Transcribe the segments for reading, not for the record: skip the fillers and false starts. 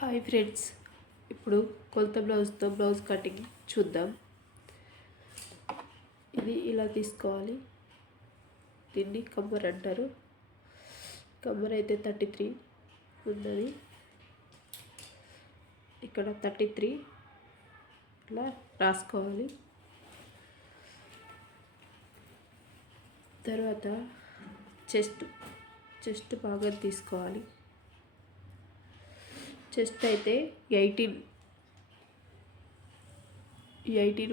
Hi friends, ఇప్పుడు కొలత బ్లౌజ్తో blouse cutting చూద్దాం. ఇది ఇలా తీసుకోవాలి. దీన్ని కమ్మర్ అంటారు. కమ్మర్ అయితే 33 ఉన్నది. ఇక్కడ 33 ఇలా రాసుకోవాలి. తర్వాత చెస్ట్ భాగం తీసుకోవాలి. చెస్ట్ అయితే 18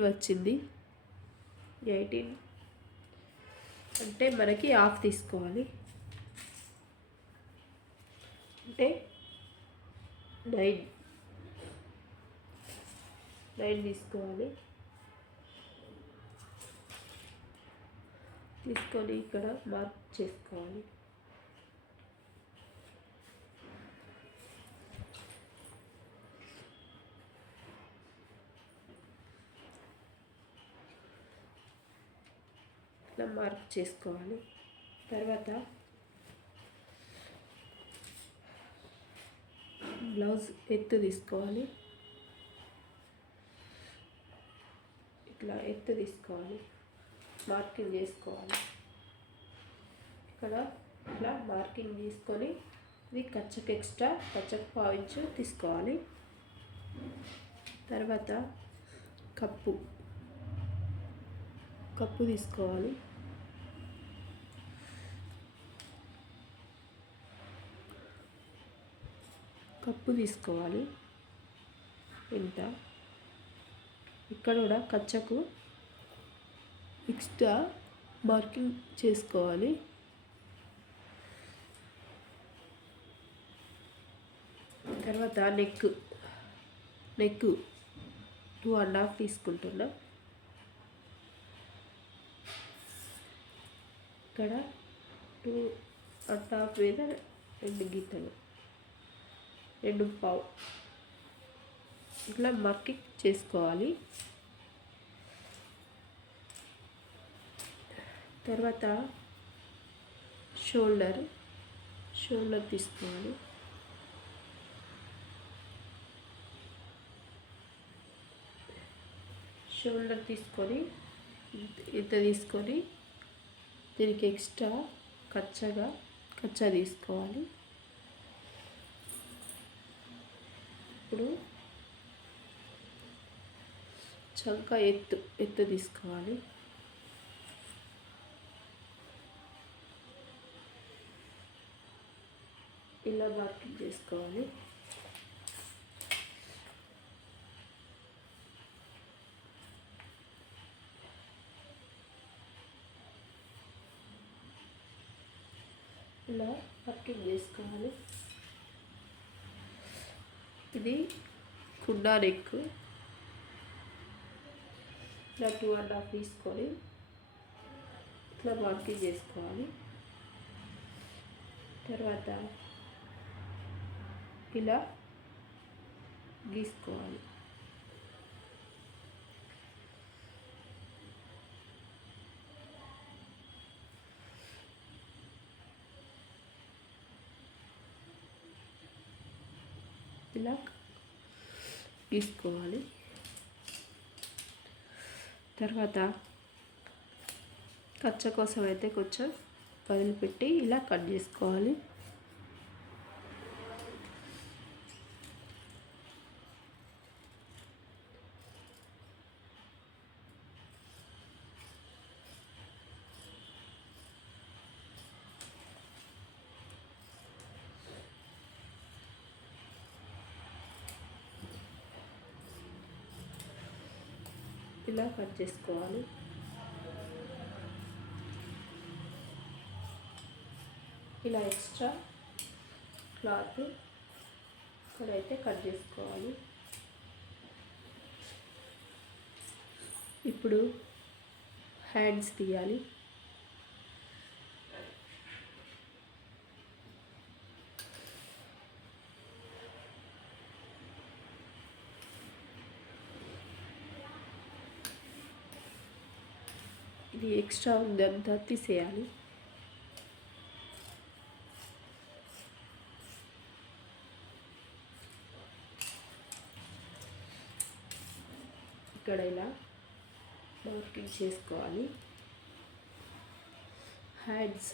వచ్చింది. 18 అంటే మనకి హాఫ్ తీసుకోవాలి. అంటే 9 తీసుకోవాలి. తీసుకొని ఇక్కడ మార్క్ చేసుకోవాలి. ఇలా మార్క్ చేసుకోవాలి. తర్వాత బ్లౌజ్ ఎత్తు తీసుకోవాలి. ఇట్లా ఎత్తు తీసుకోవాలి, మార్కింగ్ చేసుకోవాలి. ఇక్కడ ఇట్లా మార్కింగ్ తీసుకొని ఇది కచ్చకు ఎక్స్ట్రా కచ్చకు పావించు తీసుకోవాలి. తర్వాత కప్పు తీసుకోవాలి. కప్పు తీసుకోవాలి. ఇంత ఇక్కడ కూడా కచ్చకు ఎక్స్ట్రా మార్కింగ్ చేసుకోవాలి. తర్వాత నెక్ 2.5 తీసుకుంటున్నా. ఇక్కడ 2.5 మీద 2 గీతలు, 2.5 ఇట్లా మార్కింగ్ చేసుకోవాలి. తర్వాత షోల్డర్ తీసుకోవాలి. షోల్డర్ తీసుకొని ఇంత తీసుకొని దీనికి ఎక్స్ట్రా కచ్చా తీసుకోవాలి. ఇప్పుడు చంక ఎత్తు తీసుకోవాలి. ఇలా మార్కింగ్ చేసుకోవాలి. ఇలా మార్కింగ్ చేసుకోవాలి. ఇది కుండా నెక్. ఇలా 2.5 తీసుకొని ఇట్లా మార్కింగ్ చేసుకోవాలి. తర్వాత ఇలా గీసుకోవాలి. ఇలా గీసుకోవాలి. తర్వాత కచ్చ కోసం అయితే కొంచెం వదిలిపెట్టి ఇలా కట్ చేసుకోవాలి. ఇలా కట్ చేసుకోవాలి. ఇలా ఎక్స్ట్రా క్లాత్ ఇక్కడైతే కట్ చేసుకోవాలి. ఇప్పుడు హ్యాండ్స్ తీయాలి. ఇది ఎక్స్ట్రా ఉందంతా తీసేయాలి. ఇక్కడ ఇలా మార్కింగ్ చేసుకోవాలి. హ్యాండ్స్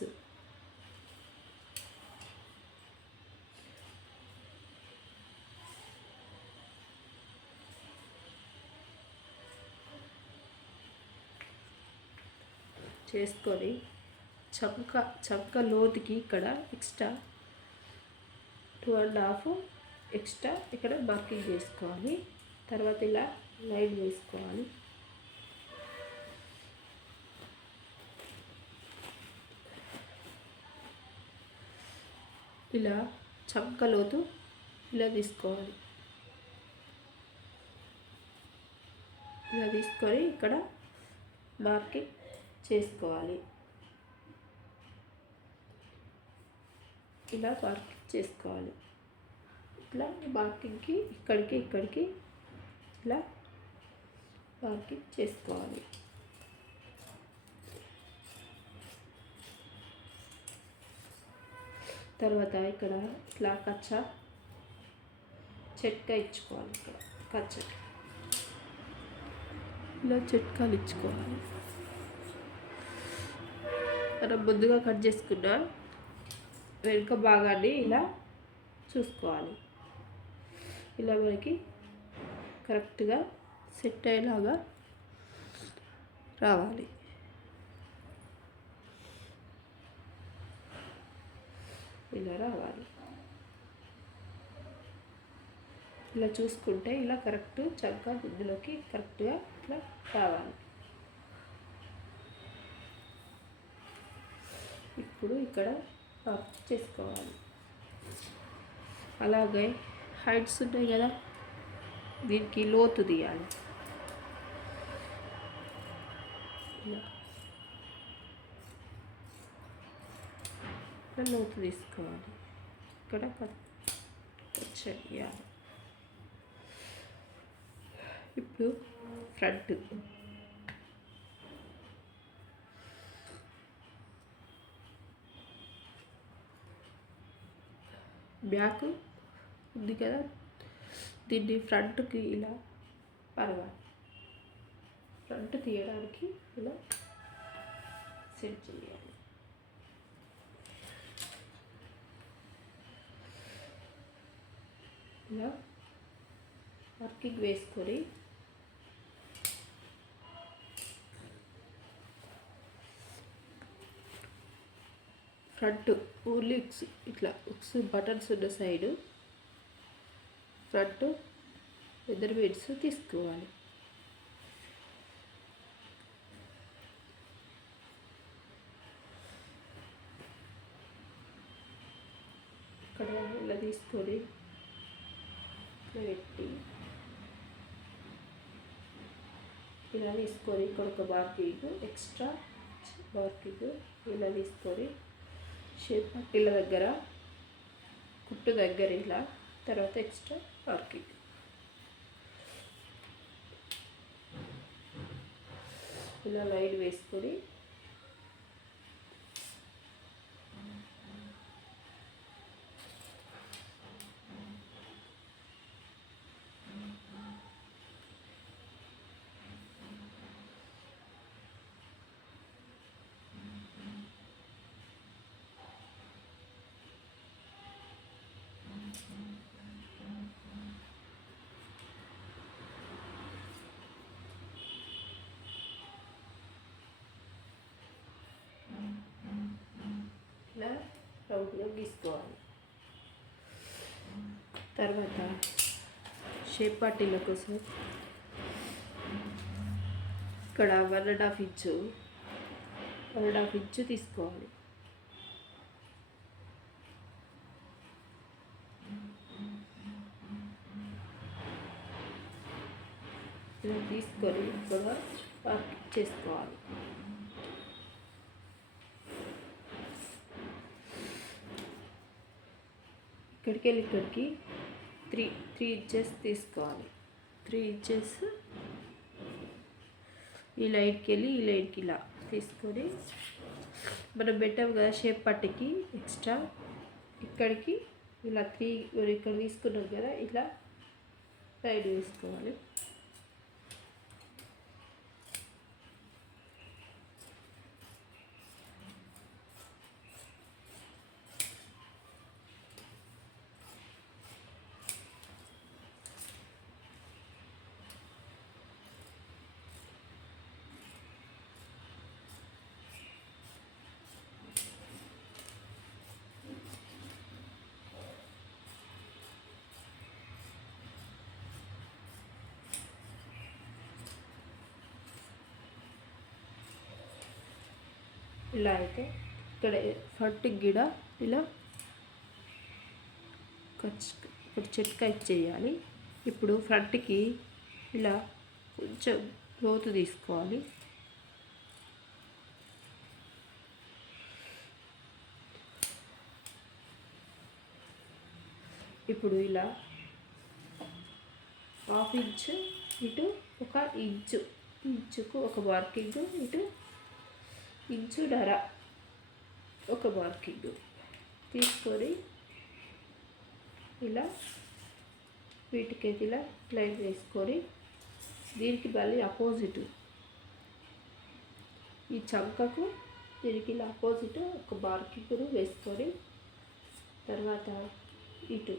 చేసుకొని చంక లోతుకి ఇక్కడ ఎక్స్ట్రా 2.5 ఎక్స్ట్రా ఇక్కడ మార్కింగ్ చేసుకోవాలి. తర్వాత ఇలా లైన్ వేసుకోవాలి. ఇలా చంక లోతు ఇలా తీసుకోవాలి. ఇలా తీసుకొని ఇక్కడ మార్కింగ్ చేసుకోవాలి. ఇలా మార్కింగ్ చేసుకోవాలి. ఇట్లా మార్కింగ్కి ఇక్కడికి ఇలా మార్కింగ్ చేసుకోవాలి. తర్వాత ఇక్కడ ఇట్లా చెట్కా ఇచ్చుకోవాలి. ఇక్కడ కచ్చకి ఇలా చెట్కాలు ఇచ్చుకోవాలి. మనం ముందుగా కట్ చేసుకున్న వెనుక భాగాన్ని ఇలా చూసుకోవాలి. ఇలా మనకి కరెక్ట్గా సెట్ అయ్యేలాగా రావాలి. ఇలా రావాలి. ఇలా చూసుకుంటే ఇలా కరెక్ట్ చక్కగా ఇందులోకి కరెక్ట్గా ఇట్లా రావాలి. ఇప్పుడు ఇక్కడ మార్క్ చేసుకోవాలి. అలాగే హైట్స్ ఉంటాయి కదా, దీనికి లోతు తీయాలి. ఇలా లోతు తీసుకోవాలి. ఇక్కడ కట్ చేయాలి. ఇప్పుడు ఫ్రంట్ బ్యాక్ ఉంది కదా, దీన్ని ఫ్రంట్కి ఇలా పరవాలి. ఫ్రంట్ తీయడానికి ఇలా సెట్ చేయాలి. ఇలా మార్కింగ్ వేసుకొని ఫ్రంట్ ఓన్లీ ఇట్లా బటన్స్ ఉన్న సైడు ఫ్రంట్ లెదర్ బీడ్స్ తీసుకోవాలి. ఇక్కడ ఇలా తీసుకొని ఇట్లా పెట్టి ఇలా తీసుకొని ఇక్కడ ఒక మార్కింగ్ ఎక్స్ట్రా మార్కింగ్ ఇలా తీసుకొని షేప్ పట్టీల దగ్గర కుట్టు దగ్గర ఇలా, తర్వాత ఎక్స్ట్రా మార్కింగ్ ఇలా లైన్ వేసుకొని ఇలా రౌండ్గా గీసుకోవాలి. తర్వాత షేప్ పట్టీల కోసం ఇక్కడ 1.5 ఇంచు తీసుకోవాలి. ఇలా తీసుకొని కూడా మార్కింగ్ చేసుకోవాలి. ఇక్కడికి వెళ్ళి ఇక్కడికి 3 ఇంచెస్ తీసుకోవాలి. 3 ఇంచెస్ ఈ లైన్కి వెళ్ళి ఈ లైన్కి ఇలా తీసుకొని మనం పెట్టాం కదా షేప్ పట్టికి ఎక్స్ట్రా ఇక్కడికి ఇలా 3 ఇక్కడ తీసుకున్నాం కదా, ఇలా లైన్ వేసుకోవాలి. ఇలా అయితే ఇక్కడ ఫ్రంట్ గిడ ఇలా ఇప్పుడు చిట్కా ఇచ్చేయాలి. ఇప్పుడు ఫ్రంట్కి ఇలా కొంచెం లోతు తీసుకోవాలి. ఇప్పుడు ఇలా 1/2 ఇంచు ఇటు 1 ఇంచుకు ఒక మార్కింగ్, ఇటు 1.5 ఇంచు ఒక మార్కింగ్ తీసుకొని ఇలా వీటికైతే ఇలా లైన్ వేసుకొని దీనికి మళ్ళీ అపోజిట్ ఈ చంకకు దీనికి ఇలా అపోజిట్ ఒక మార్కింగ్ వేసుకొని తర్వాత ఇటు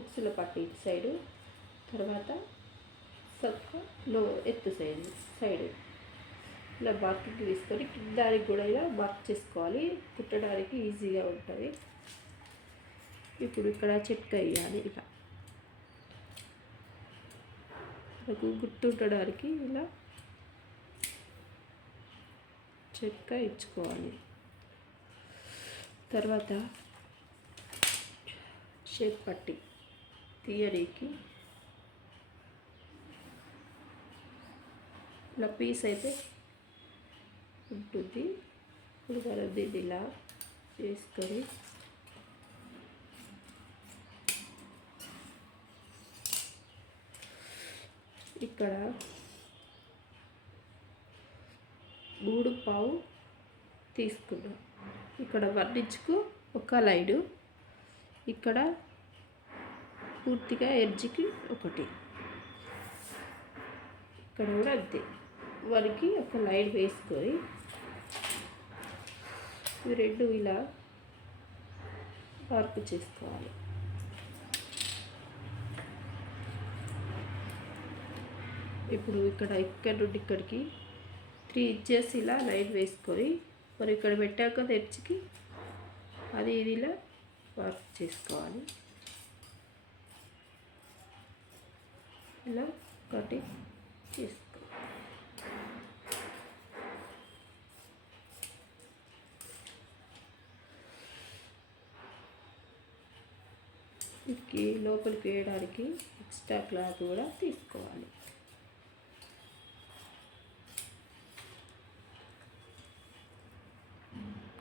ఉక్సుల పట్టి ఇటు సైడు, తర్వాత లో ఎత్తు సైడు ఇలా మార్కింగ్ తీసుకొని దానికి కూడా ఇలా మార్క్ చేసుకోవాలి. కుట్టడానికి ఈజీగా ఉంటుంది. ఇప్పుడు ఇక్కడ చిట్కా వేయాలి. ఇలా మనకు గుర్తుండడానికి ఇలా చిట్కా ఇచ్చుకోవాలి. తర్వాత షేప్ పట్టి తీయడానికి ఇలా పీస్ అయితే ఉంటుంది. ఇప్పుడు మనం దీన్ని ఇలా చేసుకొని ఇక్కడ 3.5 తీసుకున్నాం. ఇక్కడ 1 ఇంచుకు ఒక లైను, ఇక్కడ పూర్తిగా ఎడ్జ్కి ఒకటి, ఇక్కడ కూడా అంతే వరకు ఒక లైన్ వేసుకొని ఇవి రెండు ఇలా మార్పు చేసుకోవాలి. ఇప్పుడు ఇక్కడ నుండి ఇక్కడికి 3 ఇంచెస్ ఇలా లైన్ వేసుకొని మరి ఇక్కడ పెట్టాక తెచ్చికి అది ఇది ఇలా మార్క్ చేసుకోవాలి. ఇలా కటింగ్ చేసుకోవాలి. లోపలికి వేయడానికి ఎక్స్ట్రా క్లాత్ కూడా తీసుకోవాలి.